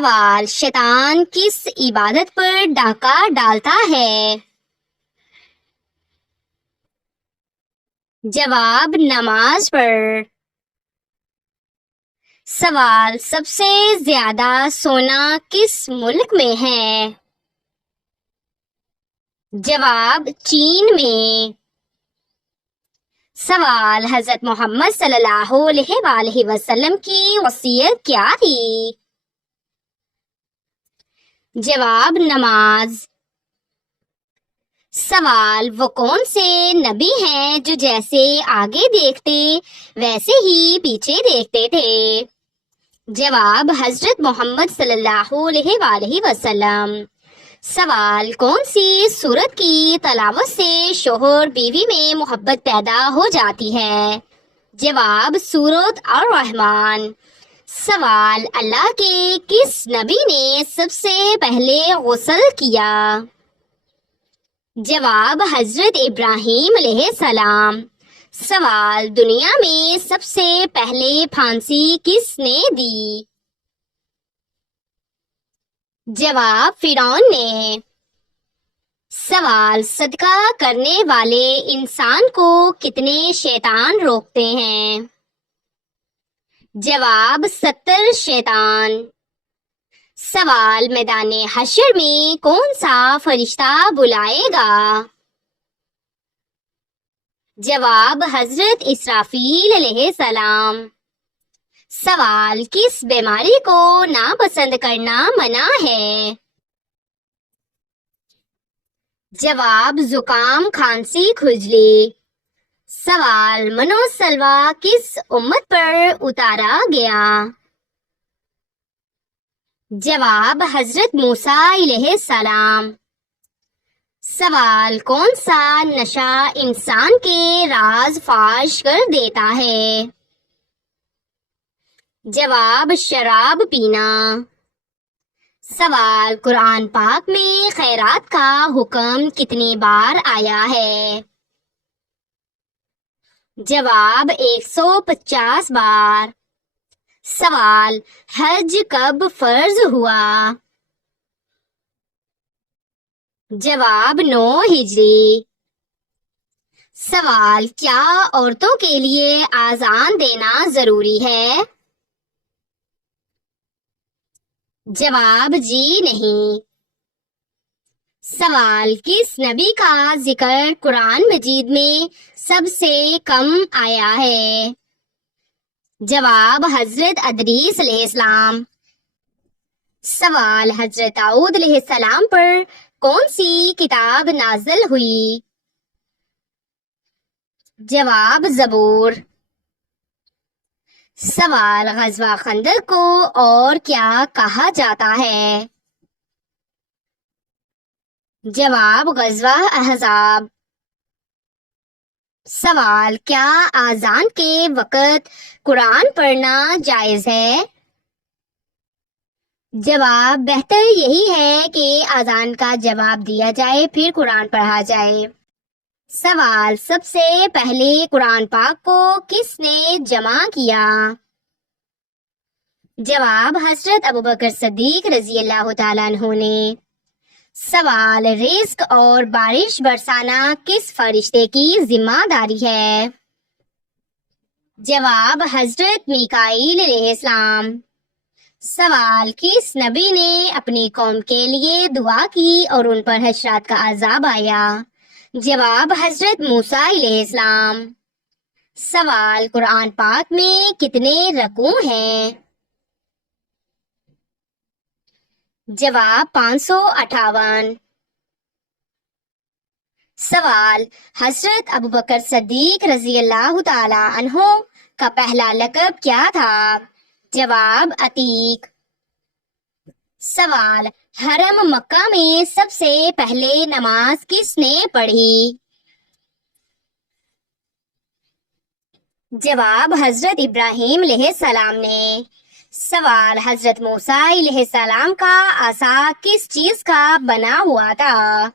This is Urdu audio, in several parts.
سوال، شیطان کس عبادت پر ڈاکہ ڈالتا ہے؟ جواب، نماز پر۔ سوال، سب سے زیادہ سونا کس ملک میں ہے؟ جواب، چین میں۔ سوال، حضرت محمد صلی اللہ علیہ وآلہ وسلم کی وصیت کیا تھی؟ جواب، نماز۔ سوال، وہ کون سے نبی ہیں جو جیسے آگے دیکھتے ویسے ہی پیچھے دیکھتے تھے؟ جواب، حضرت محمد صلی اللہ علیہ وآلہ وسلم۔ سوال، کون سی سورت کی تلاوت سے شوہر بیوی میں محبت پیدا ہو جاتی ہے؟ جواب، سورت الرحمن۔ سوال، اللہ کے کس نبی نے سب سے پہلے غسل کیا؟ جواب، حضرت ابراہیم علیہ السلام۔ سوال، دنیا میں سب سے پہلے پھانسی کس نے دی؟ جواب، فرعون نے۔ سوال، صدقہ کرنے والے انسان کو کتنے شیطان روکتے ہیں؟ جواب، 70 شیطان۔ سوال، میدان حشر میں کون سا فرشتہ بلائے گا؟ جواب، حضرت اسرافیل علیہ السلام۔ سوال، کس بیماری کو ناپسند کرنا منع ہے؟ جواب، زکام، کھانسی، کھجلی۔ سوال، من و سلویٰ کس امت پر اتارا گیا؟ جواب، حضرت موسیٰ علیہ السلام۔ سوال، کون سا نشہ انسان کے راز فاش کر دیتا ہے؟ جواب، شراب پینا۔ سوال، قرآن پاک میں خیرات کا حکم کتنی بار آیا ہے؟ جواب، 150 بار۔ سوال، حج کب فرض ہوا؟ جواب، 9 ہجری۔ سوال، کیا عورتوں کے لیے اذان دینا ضروری ہے؟ جواب، جی نہیں۔ سوال، کس نبی کا ذکر قرآن مجید میں سب سے کم آیا ہے؟ جواب، حضرت ادریس علیہ السلام۔ سوال، حضرت داؤد علیہ السلام پر کون سی کتاب نازل ہوئی؟ جواب، زبور۔ سوال، غزوہ خندق کو اور کیا کہا جاتا ہے؟ جواب، غزوہ احزاب۔ سوال، کیا اذان کے وقت قرآن پڑھنا جائز ہے؟ جواب، بہتر یہی ہے کہ اذان کا جواب دیا جائے پھر قرآن پڑھا جائے۔ سوال، سب سے پہلے قرآن پاک کو کس نے جمع کیا؟ جواب، حضرت ابوبکر صدیق رضی اللہ تعالیٰ عنہ نے۔ سوال، رزق اور بارش برسانا کس فرشتے کی ذمہ داری ہے؟ جواب، حضرت میکائیل علیہ السلام۔ سوال، کس نبی نے اپنی قوم کے لیے دعا کی اور ان پر حشرات کا عذاب آیا؟ جواب، حضرت موسیٰ علیہ السلام۔ سوال، قرآن پاک میں کتنے رکوع ہیں؟ جواب، 558۔ سوال، حضرت ابوبکر صدیق رضی اللہ تعالی عنہ کا پہلا لقب کیا تھا؟ جواب، عتیق۔ سوال، حرم مکہ میں سب سے پہلے نماز کس نے پڑھی؟ جواب، حضرت ابراہیم علیہ السلام نے۔ سوال، حضرت موسیٰ علیہ السلام کا عصا کس چیز کا بنا ہوا تھا؟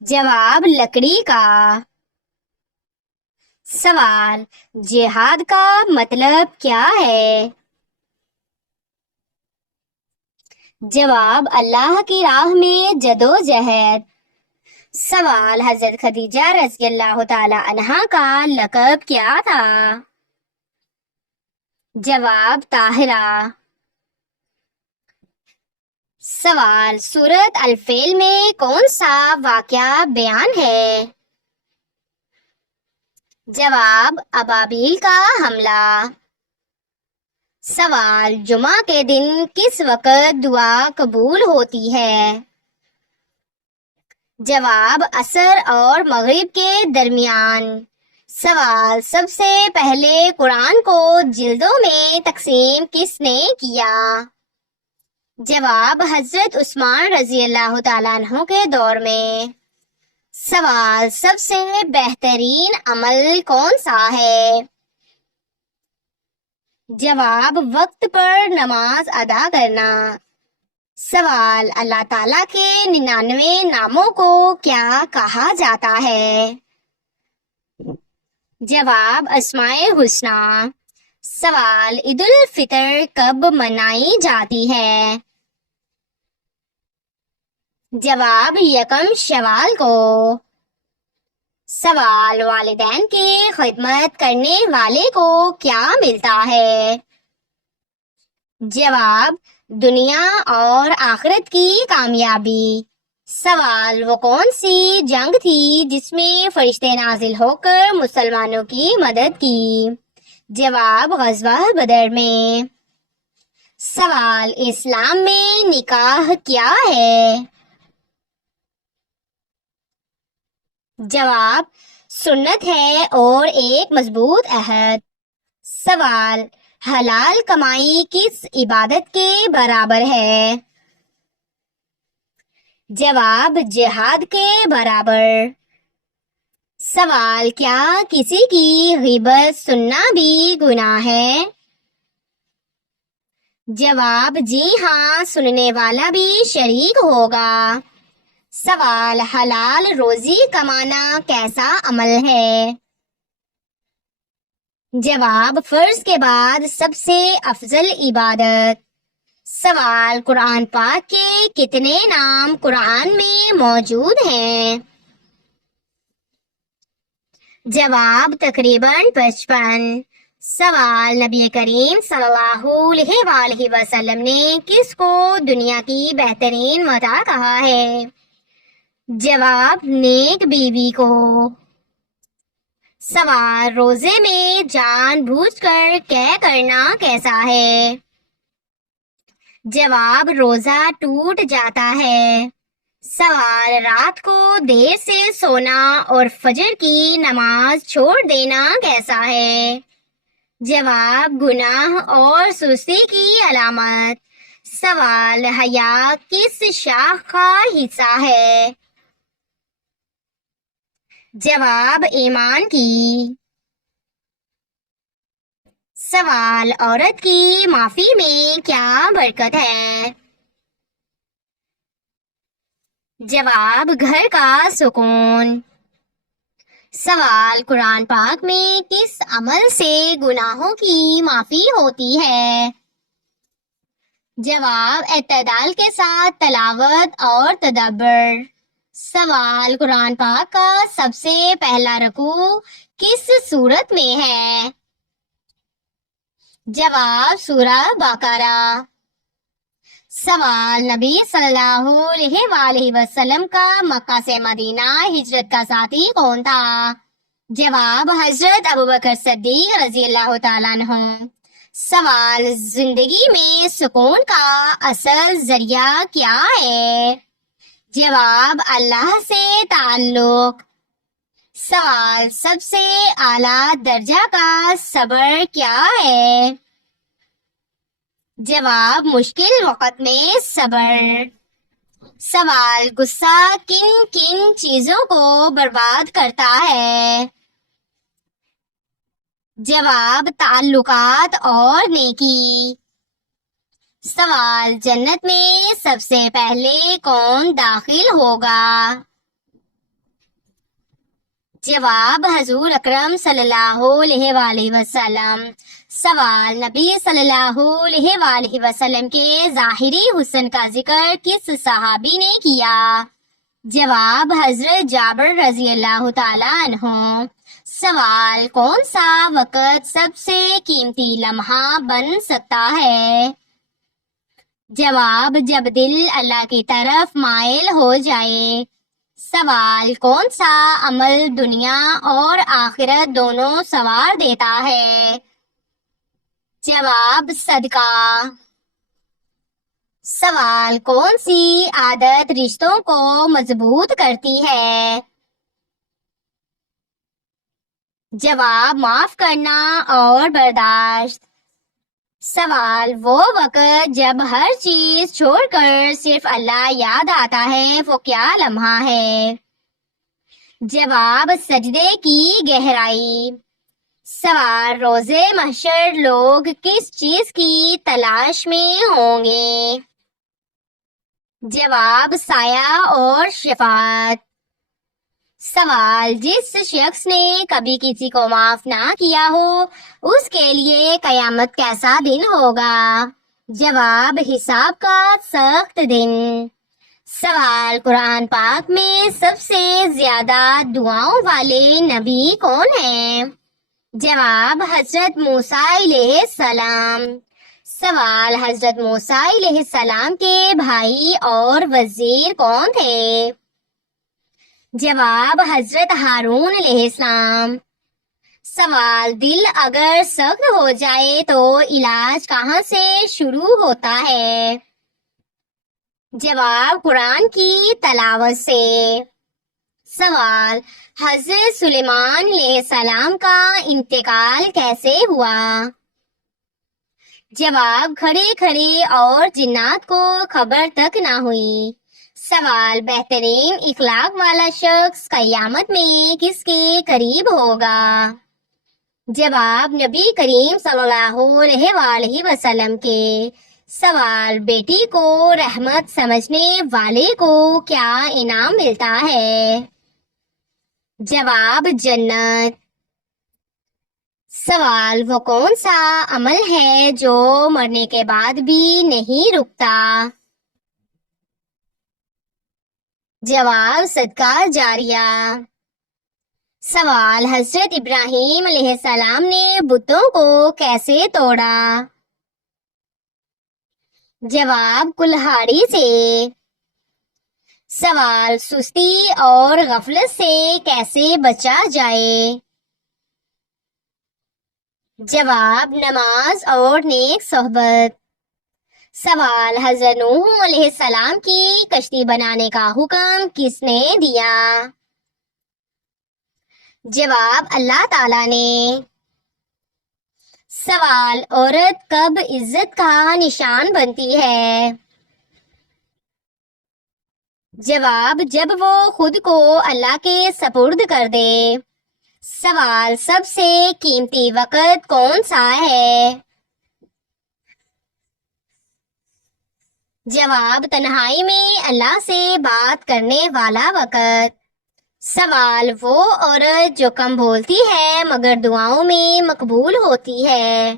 جواب، لکڑی کا۔ سوال، جہاد کا مطلب کیا ہے؟ جواب اللہ کی راہ میں جدوجہد۔ سوال حضرت خدیجہ رضی اللہ تعالی عنہا کا لقب کیا تھا؟ جواب طاہرہ۔ سوال سورۃ الفیل میں کون سا واقعہ بیان ہے؟ جواب ابابیل کا حملہ۔ سوال جمعہ کے دن کس وقت دعا قبول ہوتی ہے؟ جواب عصر اور مغرب کے درمیان۔ سوال سب سے پہلے قرآن کو جلدوں میں تقسیم کس نے کیا؟ جواب حضرت عثمان رضی اللہ تعالیٰ عنہ کے دور میں۔ سوال سب سے بہترین عمل کون سا ہے؟ جواب وقت پر نماز ادا کرنا۔ سوال اللہ تعالیٰ کے 99 ناموں کو کیا کہا جاتا ہے؟ جواب اسماء الحسنی۔ سوال عید الفطر کب منائی جاتی ہے؟ جواب یکم شوال کو۔ سوال والدین کی خدمت کرنے والے کو کیا ملتا ہے؟ جواب دنیا اور آخرت کی کامیابی۔ سوال وہ کون سی جنگ تھی جس میں فرشتے نازل ہو کر مسلمانوں کی مدد کی؟ جواب غزوہ بدر میں۔ سوال اسلام میں نکاح کیا ہے؟ جواب سنت ہے اور ایک مضبوط عہد۔ سوال حلال کمائی کس عبادت کے برابر ہے؟ جواب جہاد کے برابر۔ سوال کیا کسی کی غیبت سننا بھی گناہ ہے؟ جواب جی ہاں، سننے والا بھی شریک ہوگا۔ سوال حلال روزی کمانا کیسا عمل ہے؟ جواب فرض کے بعد سب سے افضل عبادت۔ سوال قرآن پاک کے کتنے نام قرآن میں موجود ہیں؟ جواب تقریباً 55۔ سوال نبی کریم صلی اللہ علیہ وآلہ وسلم نے کس کو دنیا کی بہترین متاع کہا ہے؟ جواب نیک بیوی کو۔ سوال روزے میں جان بوجھ کر قے کرنا کیسا ہے؟ جواب روزہ ٹوٹ جاتا ہے۔ سوال رات کو دیر سے سونا اور فجر کی نماز چھوڑ دینا کیسا ہے؟ جواب گناہ اور سستی کی علامت۔ سوال حیا کس شاخ کا حصہ ہے؟ جواب ایمان کی۔ سوال عورت کی معافی میں کیا برکت ہے؟ جواب گھر کا سکون۔ سوال قرآن پاک میں کس عمل سے گناہوں کی معافی ہوتی ہے؟ جواب اعتدال کے ساتھ تلاوت اور تدبر۔ سوال قرآن پاک کا سب سے پہلا رکوع کس سورت میں ہے؟ جواب سورہ بقرہ۔ سوال نبی صلی اللہ علیہ وآلہ وسلم کا مکہ سے مدینہ ہجرت کا ساتھی کون تھا؟ جواب حضرت ابوبکر صدیق رضی اللہ تعالیٰ عنہ۔ سوال زندگی میں سکون کا اصل ذریعہ کیا ہے؟ جواب اللہ سے تعلق۔ سوال سب سے اعلیٰ درجہ کا صبر کیا ہے؟ جواب مشکل وقت میں صبر۔ سوال غصہ کن کن چیزوں کو برباد کرتا ہے؟ جواب تعلقات اور نیکی۔ سوال جنت میں سب سے پہلے کون داخل ہوگا؟ جواب حضور اکرم صلی اللہ علیہ وآلہ وسلم۔ سوال، نبی صلی اللہ علیہ وآلہ وسلم کے ظاہری حسن کا ذکر کس صحابی نے کیا؟ جواب حضرت جابر رضی اللہ تعالیٰ عنہ۔ سوال، کون سا وقت سب سے قیمتی لمحہ بن سکتا ہے؟ جواب، جب دل اللہ کی طرف مائل ہو جائے۔ سوال، کون سا عمل دنیا اور آخرت دونوں سنوار دیتا ہے؟ جواب، صدقہ۔ سوال، کون سی عادت رشتوں کو مضبوط کرتی ہے؟ جواب، معاف کرنا اور برداشت۔ سوال، وہ وقت جب ہر چیز چھوڑ کر صرف اللہ یاد آتا ہے، وہ کیا لمحہ ہے؟ جواب، سجدے کی گہرائی۔ سوال، روز محشر لوگ کس چیز کی تلاش میں ہوں گے؟ جواب، سایہ اور شفاعت۔ سوال، جس شخص نے کبھی کسی کو معاف نہ کیا ہو اس کے لیے قیامت کیسا دن ہوگا؟ جواب، حساب کا سخت دن۔ سوال، قرآن پاک میں سب سے زیادہ دعاؤں والے نبی کون ہیں؟ جواب، حضرت موسیٰ علیہ السلام۔ سوال، حضرت موسیٰ علیہ السلام کے بھائی اور وزیر کون تھے؟ جواب، حضرت ہارون علیہ السلام۔ سوال، دل اگر سخت ہو جائے تو علاج کہاں سے شروع ہوتا ہے؟ جواب، قرآن کی تلاوت سے۔ سوال، حضرت سلیمان علیہ السلام کا انتقال کیسے ہوا؟ جواب، کھڑے کھڑے اور جنات کو خبر تک نہ ہوئی۔ سوال، بہترین اخلاق والا شخص قیامت میں کس کے قریب ہوگا؟ جواب، نبی کریم صلی اللہ علیہ وآلہ وسلم کے۔ سوال، بیٹی کو رحمت سمجھنے والے کو کیا انعام ملتا ہے؟ جواب، جنت۔ سوال، وہ کون سا عمل ہے جو مرنے کے بعد بھی نہیں رکتا؟ جواب، صدقہ جاریہ۔ سوال، حضرت ابراہیم علیہ السلام نے بتوں کو کیسے توڑا؟ جواب، کلہاڑی سے۔ سوال، سستی اور غفلت سے کیسے بچا جائے؟ جواب، نماز اور نیک صحبت۔ سوال، حضرت نوح علیہ السلام کی کشتی بنانے کا حکم کس نے دیا؟ جواب، اللہ تعالیٰ نے۔ سوال، عورت کب عزت کا نشان بنتی ہے؟ جواب، جب وہ خود کو اللہ کے سپرد کر دے۔ سوال، سب سے قیمتی وقت کون سا ہے؟ جواب، تنہائی میں اللہ سے بات کرنے والا وقت۔ سوال، وہ عورت جو کم بولتی ہے مگر دعاؤں میں مقبول ہوتی ہے۔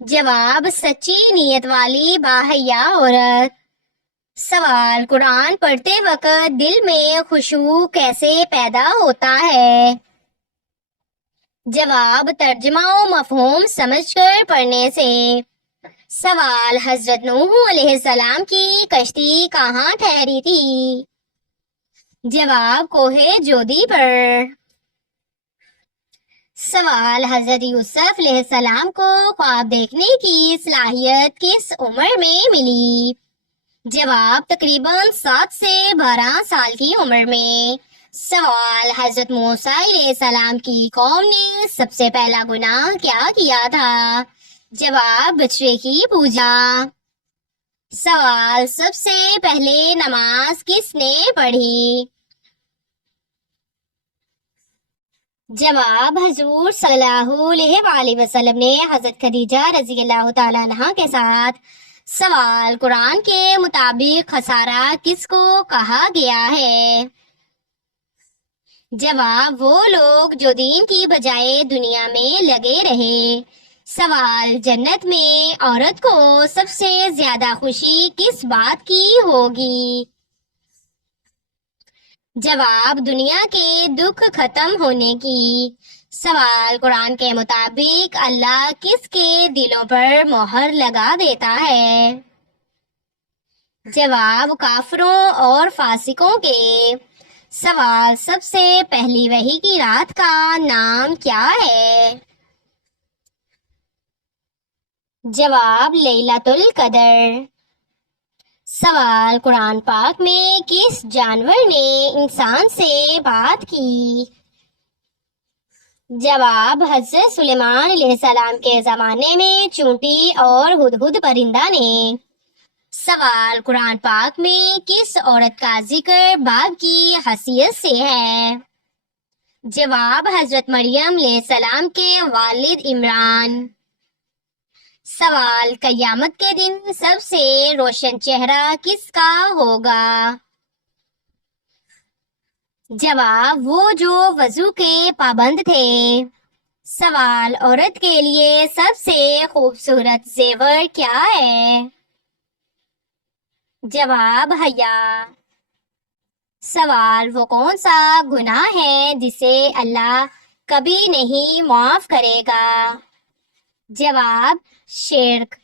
جواب، سچی نیت والی باحیا عورت۔ سوال، قرآن پڑھتے وقت دل میں خشوع کیسے پیدا ہوتا ہے؟ جواب، ترجمہ و مفہوم سمجھ کر پڑھنے سے۔ سوال، حضرت نوح علیہ السلام کی کشتی کہاں ٹھہری تھی؟ جواب، کوہ جودی پر۔ سوال، حضرت یوسف علیہ السلام کو خواب دیکھنے کی صلاحیت کس عمر میں ملی؟ جواب، تقریباً 7 سے 12 سال کی عمر میں۔ سوال، حضرت موسیٰ علیہ السلام کی قوم نے سب سے پہلا گناہ کیا کیا تھا؟ جواب، بچڑے کی پوجا۔ سوال، سب سے پہلے نماز کس نے پڑھی؟ جواب، حضور صلی اللہ علیہ وآلہ وسلم نے حضرت خدیجہ رضی اللہ تعالیٰ عنہا کے ساتھ۔ سوال، قرآن کے مطابق خسارہ کس کو کہا گیا ہے؟ جواب وہ لوگ جو دین کی بجائے دنیا میں لگے رہے۔ سوال جنت میں عورت کو سب سے زیادہ خوشی کس بات کی ہوگی؟ جواب دنیا کے دکھ ختم ہونے کی۔ سوال قرآن کے مطابق اللہ کس کے دلوں پر مہر لگا دیتا ہے؟ جواب کافروں اور فاسقوں کے۔ سوال سب سے پہلی وحی کی رات کا نام کیا ہے؟ جواب لیلۃ القدر۔ سوال قرآن پاک میں کس جانور نے انسان سے بات کی؟ جواب حضرت سلیمان علیہ السلام کے زمانے میں چونٹی اور ہدہد پرندہ نے۔ سوال قرآن پاک میں کس عورت کا ذکر باپ کی حیثیت سے ہے؟ جواب حضرت مریم علیہ السلام کے والد عمران۔ سوال قیامت کے دن سب سے روشن چہرہ کس کا ہوگا؟ جواب وہ جو وضو کے پابند تھے۔ سوال عورت کے لیے سب سے خوبصورت زیور کیا ہے؟ جواب حیا۔ سوال وہ کون سا گناہ ہے جسے اللہ کبھی نہیں معاف کرے گا؟ جواب شرک۔